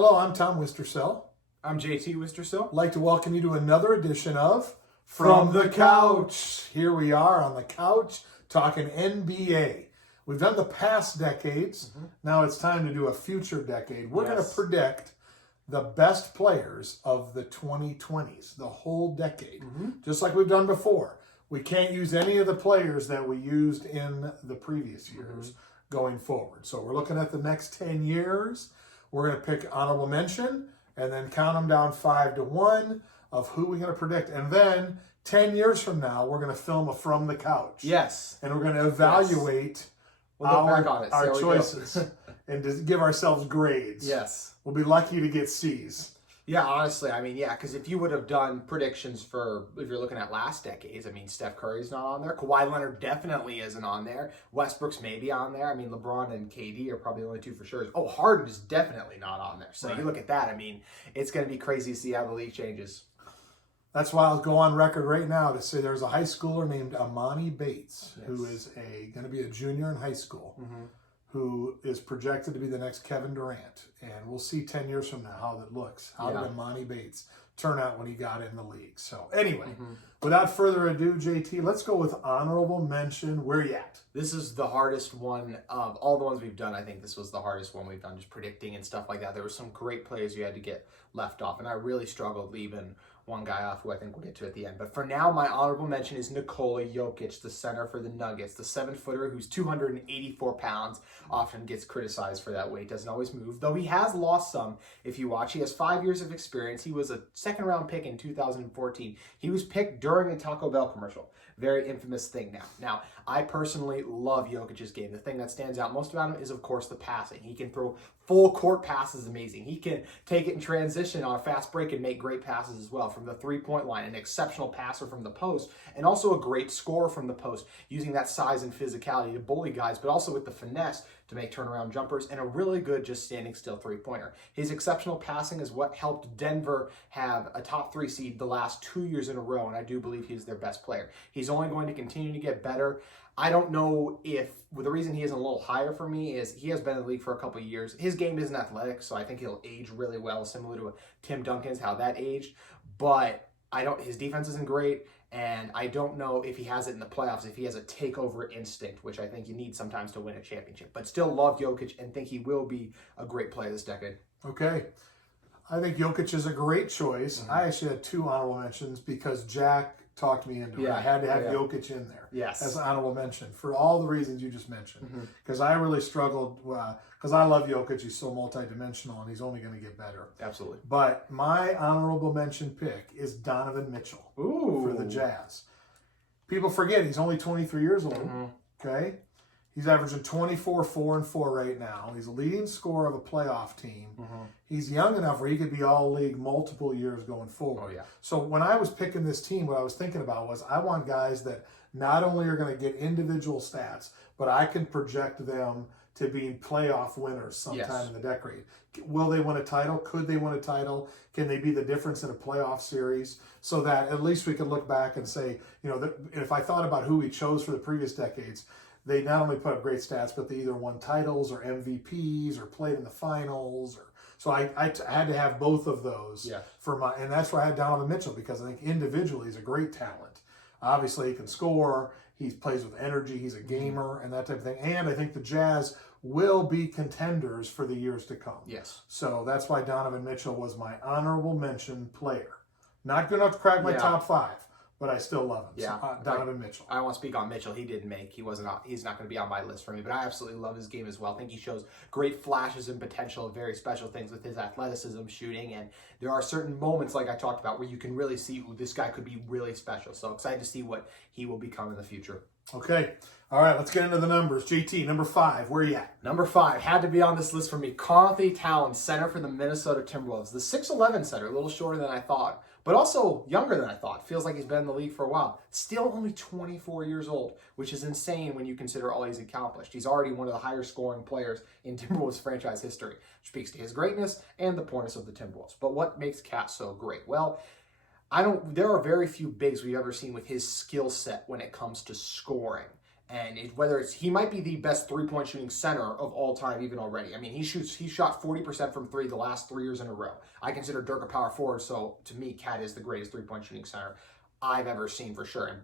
Hello, I'm Tom Wistrcill. I'm JT Wistrcill. I'd like to welcome you to another edition of From the Couch. Here we are on the couch talking NBA. We've done the past decades. Now it's time to do a future decade. We're going to predict the best players of the 2020s, the whole decade, just like we've done before. We can't use any of the players that we used in the previous years going forward. So we're looking at the next 10 years. We're going to pick honorable mention and then count them down 5 to 1 of who we're going to predict. And then 10 years from now, we're going to film a From the Couch. Yes. And we're going to evaluate We'll look back on it, our choices and just give ourselves grades. Yes. We'll be lucky to get C's. Yeah, honestly, because if you would have done predictions for, if you're looking at last decades, Steph Curry's not on there. Kawhi Leonard definitely isn't on there. Westbrook's maybe on there. LeBron and KD are probably the only two for sure. Oh, Harden is definitely not on there. So you look at that, it's going to be crazy to see how the league changes. That's why I'll go on record right now to say there's a high schooler named Amani Bates, who is going to be a junior in high school, who is projected to be the next Kevin Durant. And we'll see 10 years from now how that looks. How did Amani Bates turn out when he got in the league? So anyway, without further ado, JT, let's go with honorable mention. Where you at? This is the hardest one of all the ones we've done. I think this was the hardest one we've done, just predicting and stuff like that. There were some great players you had to get left off, and I really struggled leaving one guy off who I think we'll get to at the end. But for now, my honorable mention is Nikola Jokic, the center for the Nuggets, the 7-footer who's 284 pounds, often gets criticized for that weight, doesn't always move, though he has lost some. If you watch, he has 5 years of experience. He was a second-round pick in 2014. He was picked during a Taco Bell commercial. Very infamous thing now. Now, I personally love Jokic's game. The thing that stands out most about him is, of course, the passing. He can throw full court passes, amazing. He can take it in transition on a fast break and make great passes as well from the three-point line. An exceptional passer from the post, and also a great scorer from the post, using that size and physicality to bully guys, but also with the finesse to make turnaround jumpers, and a really good just standing still three-pointer. His exceptional passing is what helped Denver have a top 3 seed the last 2 years in a row, and I do believe he's their best player. He's only going to continue to get better. I don't know if the reason he isn't a little higher for me is he has been in the league for a couple of years. His game isn't athletic, so I think he'll age really well, similar to Tim Duncan's, how that aged. But his defense isn't great, and I don't know if he has it in the playoffs, if he has a takeover instinct, which I think you need sometimes to win a championship. But still love Jokic and think he will be a great player this decade. Okay. I think Jokic is a great choice. I actually had 2 honorable mentions because Jack talked me into it. I had to have Jokic in there as an honorable mention for all the reasons you just mentioned. Because I really struggled, because I love Jokic. He's so multidimensional, and he's only going to get better. Absolutely. But my honorable mention pick is Donovan Mitchell for the Jazz. People forget he's only 23 years old. Okay? He's averaging 24, 4, and 4 right now. He's a leading scorer of a playoff team. He's young enough where he could be all-league multiple years going forward. So when I was picking this team, what I was thinking about was I want guys that not only are going to get individual stats, but I can project them to be playoff winners sometime in the decade. Will they win a title? Could they win a title? Can they be the difference in a playoff series? So that at least we could look back and say, if I thought about who we chose for the previous decades, they not only put up great stats, but they either won titles or MVPs or played in the finals. So I had to have both of those and that's why I had Donovan Mitchell, because I think individually he's a great talent. Obviously he can score, he plays with energy, he's a gamer and that type of thing. And I think the Jazz will be contenders for the years to come. Yes. So that's why Donovan Mitchell was my honorable mention player. Not good enough to crack my top 5. But I still love him. Yeah, so, Donovan Mitchell. I want to speak on Mitchell. He didn't make. He's not going to be on my list for me. But I absolutely love his game as well. I think he shows great flashes and potential of very special things with his athleticism, shooting, and there are certain moments, like I talked about, where you can really see who this guy could be really special. So excited to see what he will become in the future. Okay. All right, let's get into the numbers. JT, number 5, where are you at? Number 5 had to be on this list for me. Conley Towns, center for the Minnesota Timberwolves. The 6'11" center, a little shorter than I thought, but also younger than I thought. Feels like he's been in the league for a while. Still only 24 years old, which is insane when you consider all he's accomplished. He's already one of the higher scoring players in Timberwolves franchise history, which speaks to his greatness and the poorness of the Timberwolves. But what makes Cat so great? Well, there are very few bigs we've ever seen with his skill set when it comes to scoring. And he might be the best three-point shooting center of all time, even already. I mean, he shot 40% from three the last 3 years in a row. I consider Dirk a power forward, so to me, Cat is the greatest three-point shooting center I've ever seen for sure, and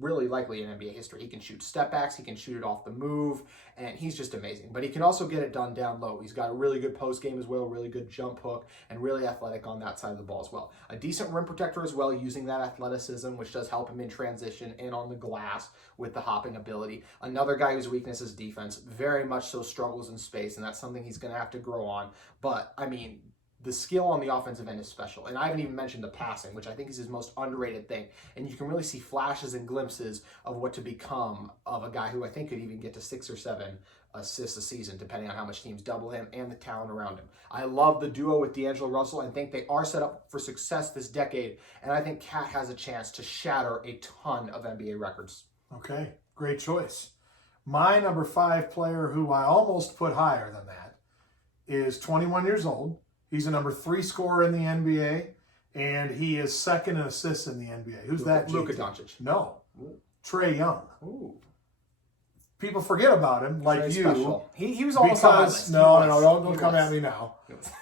really likely in NBA history. He can shoot step backs, he can shoot it off the move, and he's just amazing. But he can also get it done down low. He's got a really good post game as well, really good jump hook, and really athletic on that side of the ball as well. A decent rim protector as well, using that athleticism, which does help him in transition and on the glass with the hopping ability. Another guy whose weakness is defense, very much so struggles in space, and that's something he's going to have to grow on. But, I mean, the skill on the offensive end is special. And I haven't even mentioned the passing, which I think is his most underrated thing. And you can really see flashes and glimpses of what to become of a guy who I think could even get to 6 or 7 assists a season, depending on how much teams double him and the talent around him. I love the duo with D'Angelo Russell and think they are set up for success this decade. And I think Cat has a chance to shatter a ton of NBA records. Okay, great choice. My number 5 player, who I almost put higher than that, is 21 years old. He's a number 3 scorer in the NBA, and he is second in assists in the NBA. Who's that? Luka Doncic. No. Ooh. Trae Young. Ooh. People forget about him, like Trae's you. Special. He was almost on my list. Don't come at me now.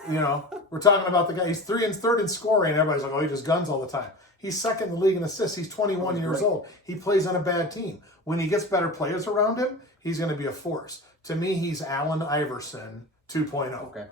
You know, we're talking about the guy. He's third in scoring, and everybody's like, oh, he just guns all the time. He's second in the league in assists. He's 21 years old. He plays on a bad team. When he gets better players around him, he's going to be a force. To me, he's Allen Iverson 2.0. Okay.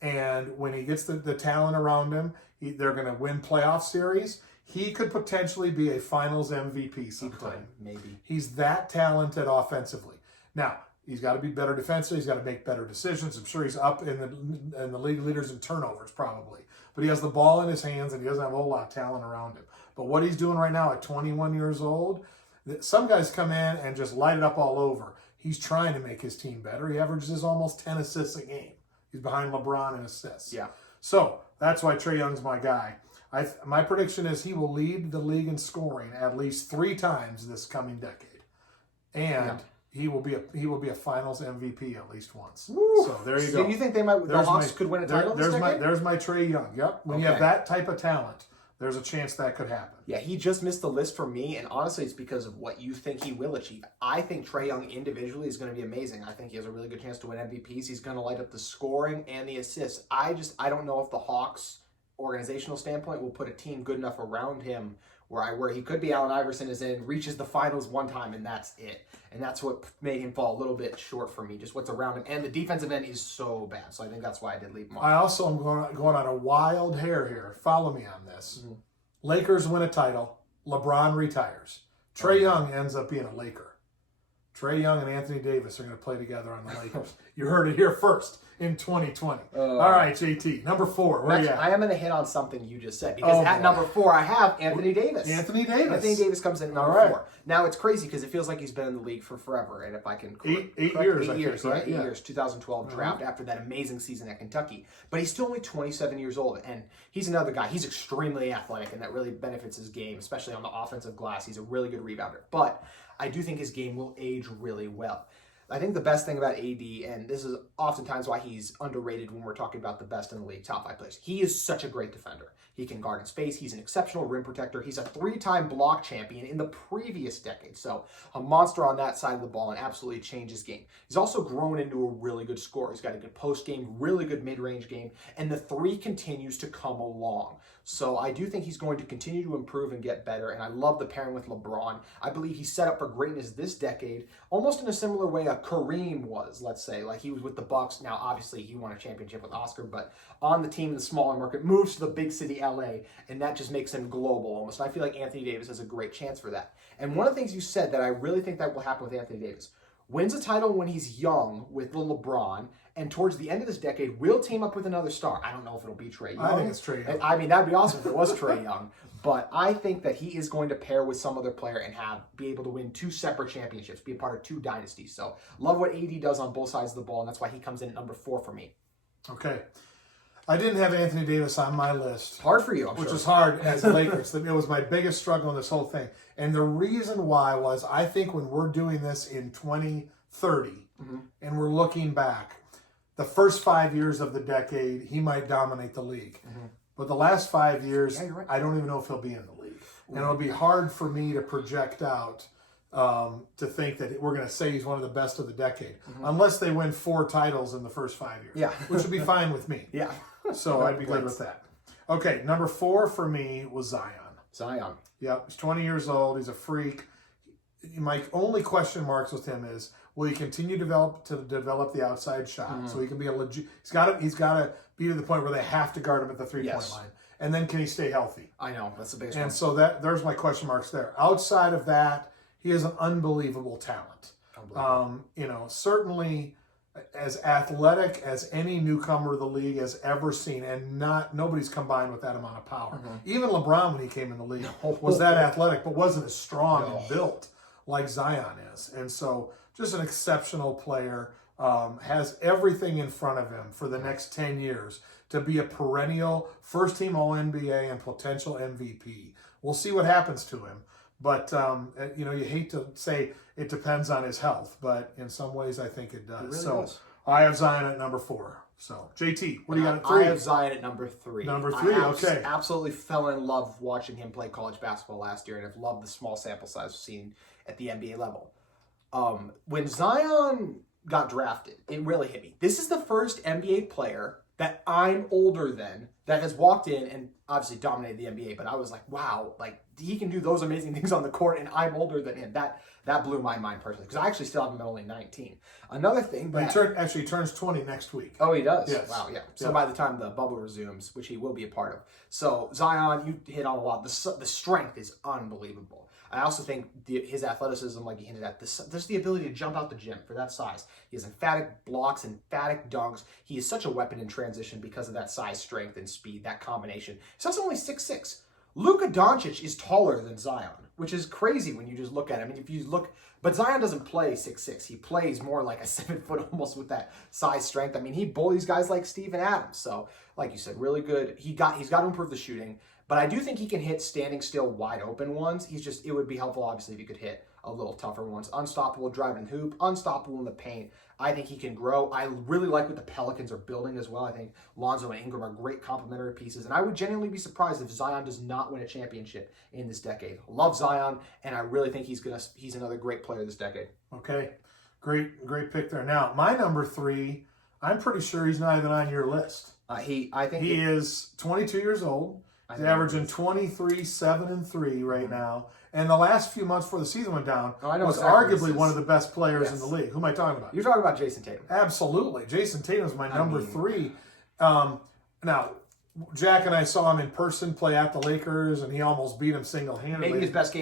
And when he gets the talent around him, they're going to win playoff series. He could potentially be a finals MVP sometime. Maybe. He's that talented offensively. Now, he's got to be better defensively. He's got to make better decisions. I'm sure he's up in the league leaders in turnovers probably. But he has the ball in his hands, and he doesn't have a whole lot of talent around him. But what he's doing right now at 21 years old, some guys come in and just light it up all over. He's trying to make his team better. He averages almost 10 assists a game. He's behind LeBron in assists. Yeah. So that's why Trae Young's my guy. My prediction is he will lead the league in scoring at least 3 times this coming decade, and he will be a Finals MVP at least once. Woo. So there you go. go. You think the Hawks could win a title this decade? There's my Trae Young. Yep. When you have that type of talent, there's a chance that could happen. Yeah, he just missed the list for me, and honestly, it's because of what you think he will achieve. I think Trae Young individually is going to be amazing. I think he has a really good chance to win MVPs. He's going to light up the scoring and the assists. I don't know if the Hawks, organizational standpoint, will put a team good enough around him where he could be Allen Iverson, as in reaches the finals one time and that's it. And that's what made him fall a little bit short for me, just what's around him. And the defensive end is so bad, so I think that's why I did leave him off. I also am going on a wild hair here. Follow me on this. Mm-hmm. Lakers win a title. LeBron retires. Trae Young ends up being a Laker. Trae Young and Anthony Davis are going to play together on the Lakers. You heard it here first in 2020. All right, JT. Number 4. Where are you at? I am going to hit on something you just said. Because at number 4, I have Anthony Davis. Anthony Davis comes in at number 4. Now, it's crazy because it feels like he's been in the league for forever. And if I can... 8 years, I think, right? 8 years. 2012 draft after that amazing season at Kentucky. But he's still only 27 years old. And he's another guy. He's extremely athletic, and that really benefits his game, especially on the offensive glass. He's a really good rebounder. But I do think his game will age really well. I think the best thing about AD, and this is oftentimes why he's underrated when we're talking about the best in the league, top 5 players, he is such a great defender. He can guard in space. He's an exceptional rim protector. He's a 3-time block champion in the previous decade. So a monster on that side of the ball and absolutely changed his game. He's also grown into a really good scorer. He's got a good post game, really good mid-range game, and the 3 continues to come along. So I do think he's going to continue to improve and get better, and I love the pairing with LeBron. I believe he's set up for greatness this decade, almost in a similar way a Kareem was, let's say. Like, he was with the Bucks. Now, obviously, he won a championship with Oscar, but on the team in the smaller market, moves to the big city, LA, and that just makes him global almost. And I feel like Anthony Davis has a great chance for that. And one of the things you said that I really think that will happen with Anthony Davis, wins a title when he's young with LeBron, and towards the end of this decade, will team up with another star. I don't know if it'll be Trae Young. I think it's Trae Young. I mean, that'd be awesome if it was Trae Young. But I think that he is going to pair with some other player and be able to win 2 separate championships, be a part of 2 dynasties. So love what AD does on both sides of the ball, and that's why he comes in at number 4 for me. Okay. I didn't have Anthony Davis on my list. Hard for you, I'm which sure. was hard as the Lakers. It was my biggest struggle in this whole thing. And the reason why was I think when we're doing this in 2030 and we're looking back, the first 5 years of the decade, he might dominate the league. But the last 5 years, you're right. I don't even know if he'll be in the league. And it'll be hard for me to project out to think that we're going to say he's one of the best of the decade, unless they win 4 titles in the first 5 years. Yeah. Which would be fine with me. Yeah. So I'd be good with that. Okay, number 4 for me was Zion. Zion. Yep, he's 20 years old. He's a freak. My only question marks with him is, will he continue to develop the outside shot so he can be a legit? He's got to be to the point where they have to guard him at the 3-point line, and then can he stay healthy? I know that's the biggest one. And so there's my question marks there. Outside of that, he is an unbelievable talent. Certainly as athletic as any newcomer the league has ever seen, and nobody's combined with that amount of power. Even LeBron, when he came in the league, was that athletic, but wasn't as strong and built like Zion is. And so just an exceptional player, has everything in front of him for the next 10 years to be a perennial first-team All-NBA and potential MVP. We'll see what happens to him. But, you hate to say it depends on his health, but in some ways I think it does. It really does. I have Zion at number 4. So, JT, what do you got at 3? I have Zion at number 3. Number 3, okay. Absolutely fell in love watching him play college basketball last year, and I've loved the small sample size we've seen at the NBA level. When Zion got drafted, it really hit me. This is the first NBA player that I'm older than that has walked in and obviously dominated the NBA, but I was like, wow, like he can do those amazing things on the court, and I'm older than him. That blew my mind personally, because I actually still have him at only 19. Another thing, but he turns 20 next week. Oh, he does? Yes. Wow, yeah. So by the time the bubble resumes, which he will be a part of. So Zion, you hit on a lot. The strength is unbelievable. I also think his athleticism, like you hinted at, there's the ability to jump out the gym for that size. He has emphatic blocks, emphatic dunks. He is such a weapon in transition because of that size, strength, and speed, that combination. He's also only 6'6". Luka Doncic is taller than Zion, which is crazy when you just look at him. I mean, if you look, but Zion doesn't play 6'6". He plays more like a 7 foot almost with that size strength. I mean, he bullies guys like Steven Adams. So, like you said, really good. He's got to improve the shooting. But I do think he can hit standing still wide open ones. It would be helpful, obviously, if he could hit a little tougher ones. Unstoppable driving hoop, unstoppable in the paint. I think he can grow. I really like what the Pelicans are building as well. I think Lonzo and Ingram are great complementary pieces. And I would genuinely be surprised if Zion does not win a championship in this decade. Love Zion, and I really think he's another great player this decade. Okay. Great pick there. Now, my number 3, I'm pretty sure he's not even on your list. He is 22 years old. He's averaging 23, 7, and 3 right now. And the last few months before the season went down, was arguably one of the best players in the league. Who am I talking about? You're talking about Jason Tatum. Absolutely. Jason Tatum is my number 3. Now, Jack and I saw him in person play at the Lakers, and he almost beat him single-handedly. Maybe his best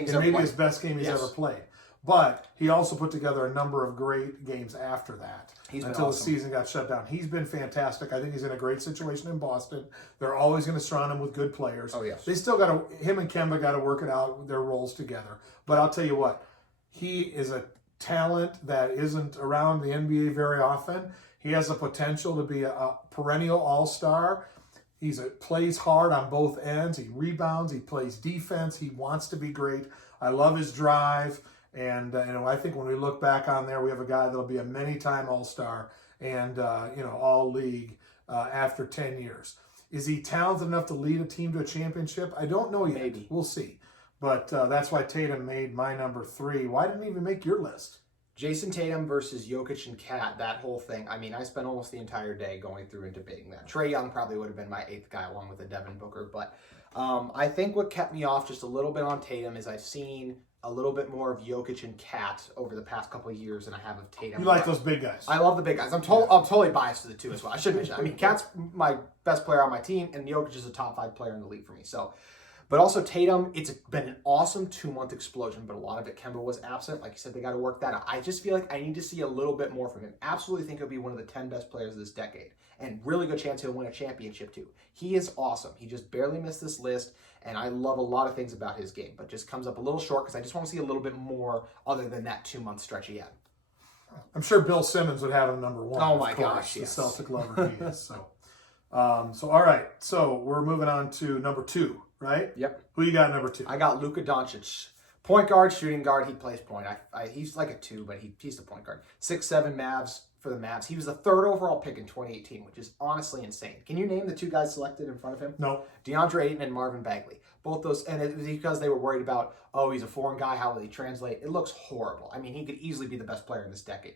game he's ever played. But he also put together a number of great games after that until the season got shut down. He's been fantastic. I think he's in a great situation in Boston. They're always going to surround him with good players. Oh, yes. They still him and Kemba got to work it out, their roles together. But I'll tell you what, he is a talent that isn't around the NBA very often. He has the potential to be a perennial all-star. He plays hard on both ends. He rebounds. He plays defense. He wants to be great. I love his drive. And, I think when we look back on there, we have a guy that'll be a many-time all-star and, all-league after 10 years. Is he talented enough to lead a team to a championship? I don't know yet. Maybe. We'll see. But that's why Tatum made my number 3. Why didn't he even make your list? Jason Tatum versus Jokic and Kat, that whole thing. I mean, I spent almost the entire day going through and debating that. Trae Young probably would have been my 8th guy along with a Devin Booker. But I think what kept me off just a little bit on Tatum is I've seen a little bit more of Jokic and Kat over the past couple of years than I have of Tatum. You like those big guys. I love the big guys. I'm totally biased to the two as well. I should mention. I mean, Kat's my best player on my team, and Jokic is a top 5 player in the league for me. So, but also Tatum, it's been an awesome 2-month explosion, but a lot of it, Kemba was absent. Like you said, they got to work that out. I just feel like I need to see a little bit more from him. Absolutely think he'll be one of the 10 best players of this decade, and really good chance he'll win a championship too. He is awesome. He just barely missed this list. And I love a lot of things about his game, but just comes up a little short because I just want to see a little bit more other than that 2-month stretch he had. I'm sure Bill Simmons would have him number 1. Oh my gosh, yes. The Celtic lover he is. So, all right. So we're moving on to number 2, right? Yep. Who you got number 2? I got Luka Doncic. Point guard, shooting guard. He plays point. He's like a 2, but he's the point guard. 6'7" Mavs, for the Mavs. He was the 3rd overall pick in 2018, which is honestly insane. Can you name the 2 guys selected in front of him? No. DeAndre Ayton and Marvin Bagley. Both those, and it was because they were worried about, oh, he's a foreign guy, how will he translate? It looks horrible. I mean, he could easily be the best player in this decade.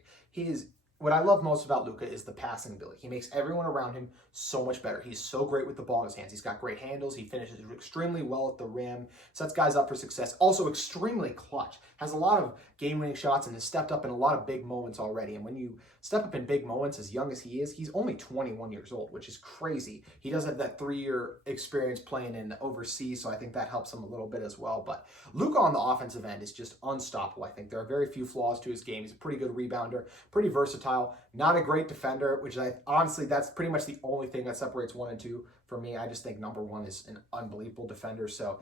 What I love most about Luka is the passing ability. He makes everyone around him so much better. He's so great with the ball in his hands. He's got great handles. He finishes extremely well at the rim, sets guys up for success. Also extremely clutch. Has a lot of game-winning shots and has stepped up in a lot of big moments already. And when you step up in big moments as young as he is, he's only 21 years old, which is crazy. He does have that 3-year experience playing in overseas, so I think that helps him a little bit as well. But Luka on the offensive end is just unstoppable, I think. There are very few flaws to his game. He's a pretty good rebounder, pretty versatile, not a great defender, which honestly, that's pretty much the only thing that separates 1 and 2 for me. I just think number 1 is an unbelievable defender, so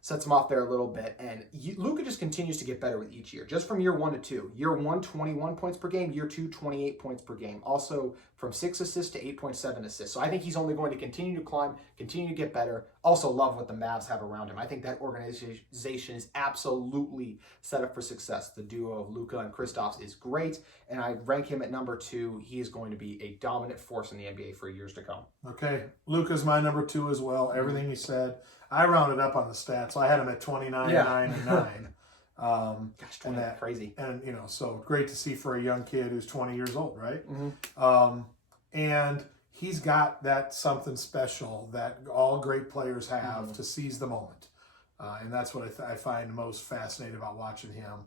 sets him off there a little bit. And Luka just continues to get better with each year. Just from year 1 to 2. Year 1, 21 points per game. Year 2, 28 points per game. Also from 6 assists to 8.7 assists. So I think he's only going to continue to climb, continue to get better. Also love what the Mavs have around him. I think that organization is absolutely set up for success. The duo of Luka and Kristaps is great, and I rank him at number 2. He is going to be a dominant force in the NBA for years to come. Okay, Luka's my number 2 as well. Everything he said. I rounded up on the stats. I had him at 29, 9, and 9. Gosh, 20, crazy. And, so great to see for a young kid who's 20 years old, right? Mm-hmm. And he's got that something special that all great players have to seize the moment. And that's what I find most fascinating about watching him.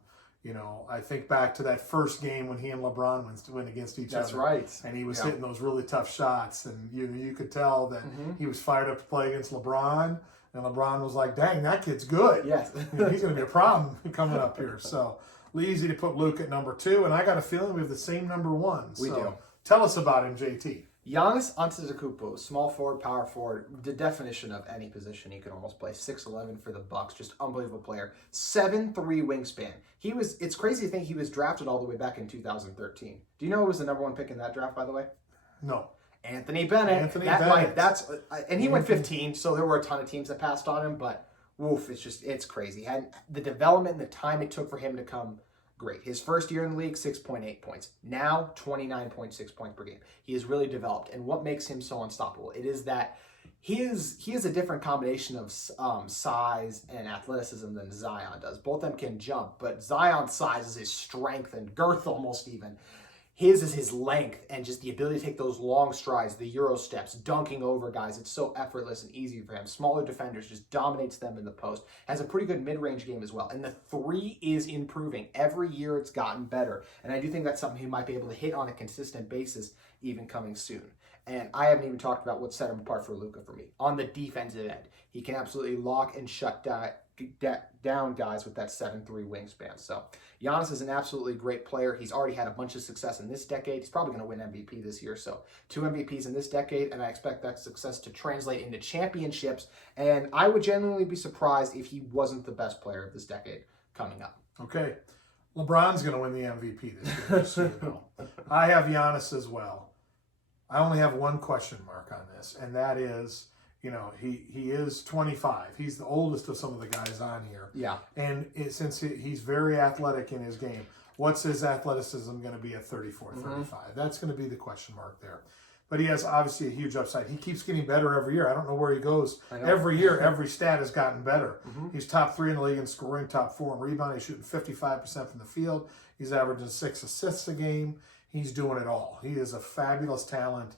I think back to that first game when he and LeBron went against each other. That's right. And he was hitting those really tough shots. And you could tell that he was fired up to play against LeBron. And LeBron was like, dang, that kid's good. Yes. He's going to be a problem coming up here. So easy to put Luka at number 2. And I got a feeling we have the same number 1. We do. Tell us about him, JT. Giannis Antetokounmpo, small forward, power forward, the definition of any position he could almost play. 6'11" for the Bucks, just unbelievable player. 7'3" wingspan. It's crazy to think he was drafted all the way back in 2013. Do you know who was the number 1 pick in that draft, by the way? No. Anthony Bennett. And he went 15, so there were a ton of teams that passed on him, but woof, it's crazy. And the development and the time it took for him to come, great. His first year in the league, 6.8 points. Now, 29.6 points per game. He has really developed. And what makes him so unstoppable? It is that he is a different combination of size and athleticism than Zion does. Both of them can jump, but Zion's size is his strength and girth almost even. His is his length and just the ability to take those long strides, the Euro steps, dunking over guys. It's so effortless and easy for him. Smaller defenders, just dominates them in the post. Has a pretty good mid-range game as well. And the 3 is improving. Every year it's gotten better. And I do think that's something he might be able to hit on a consistent basis even coming soon. And I haven't even talked about what set him apart for Luka for me. On the defensive end, he can absolutely lock and shut down guys with that 7'3" wingspan. So Giannis is an absolutely great player. He's already had a bunch of success in this decade. He's probably going to win MVP this year. So 2 MVPs in this decade, and I expect that success to translate into championships. And I would genuinely be surprised if he wasn't the best player of this decade coming up. Okay. LeBron's going to win the MVP this year, just so you know. I have Giannis as well. I only have one question mark on this, and that is, he is 25. He's the oldest of some of the guys on here. Yeah. And since he's very athletic in his game, what's his athleticism going to be at 34, 35? That's going to be the question mark there. But he has obviously a huge upside. He keeps getting better every year. I don't know where he goes. Every year, every stat has gotten better. He's top 3 in the league in scoring, top 4 in rebounding. He's shooting 55% from the field. He's averaging 6 assists a game. He's doing it all. He is a fabulous talent.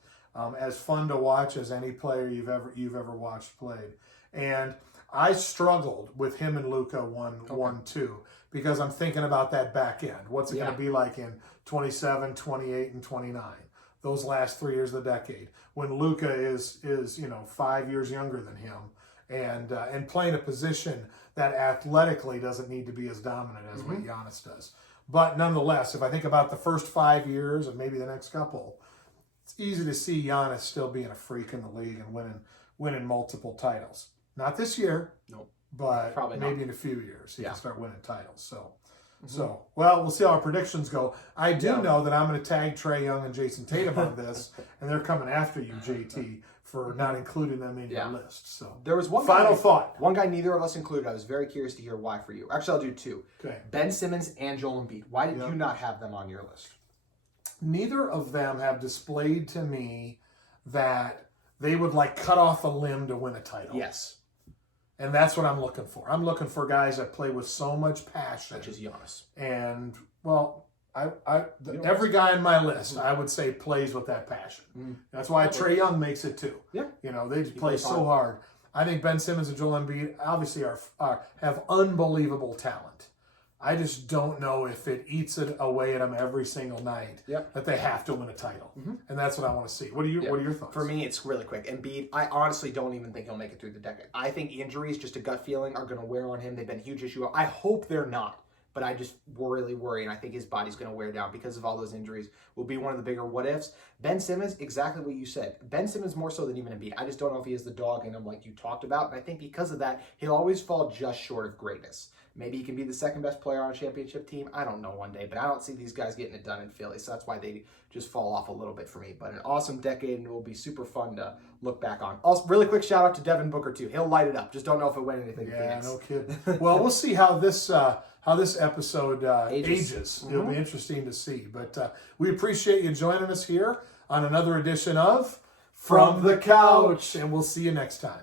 As fun to watch as any player you've ever watched played. And I struggled with him and Luka 1-2 because I'm thinking about that back end. What's it going to be like in 27, 28, and 29? Those last 3 years of the decade when Luka is 5 years younger than him and playing a position that athletically doesn't need to be as dominant as what Giannis does. But nonetheless, if I think about the first 5 years and maybe the next couple, it's easy to see Giannis still being a freak in the league and winning multiple titles. Not this year, but probably maybe in a few years he can start winning titles. So, we'll see how our predictions go. I do know that I'm going to tag Trae Young and Jason Tatum on this, and they're coming after you, JT, for not including them in your list. So there was one final thought. One guy neither of us included. I was very curious to hear why for you. Actually, I'll do 2. Okay. Ben Simmons and Joel Embiid. Why did you not have them on your list? neither of them have displayed to me that they would like cut off a limb to win a title. Yes. And that's what I'm looking for. I'm looking for guys that play with so much passion. Such as Giannis. And, well, every guy on my list, I would say, plays with that passion. That's why Trae Young makes it too. Yeah. You know, they just play so hard. I think Ben Simmons and Joel Embiid obviously have unbelievable talent. I just don't know if it eats it away at them every single night that they have to win a title. And that's what I want to see. What are your thoughts? For me, it's really quick. Embiid, I honestly don't even think he'll make it through the decade. I think injuries, just a gut feeling, are going to wear on him. They've been a huge issue. I hope they're not. But I just really worry, and I think his body's going to wear down because of all those injuries. Will be one of the bigger what-ifs. Ben Simmons, exactly what you said. Ben Simmons more so than even Embiid. I just don't know if he has the dog in him like you talked about. And I think because of that, he'll always fall just short of greatness. Maybe he can be the second best player on a championship team. I don't know one day, but I don't see these guys getting it done in Philly. So that's why they just fall off a little bit for me. But an awesome decade, and it will be super fun to look back on. Also, really quick shout out to Devin Booker, too. He'll light it up. Just don't know if it went anything. Yeah, no kidding. Well, we'll see how this episode ages. It'll be interesting to see. But we appreciate you joining us here on another edition of From the Couch. And we'll see you next time.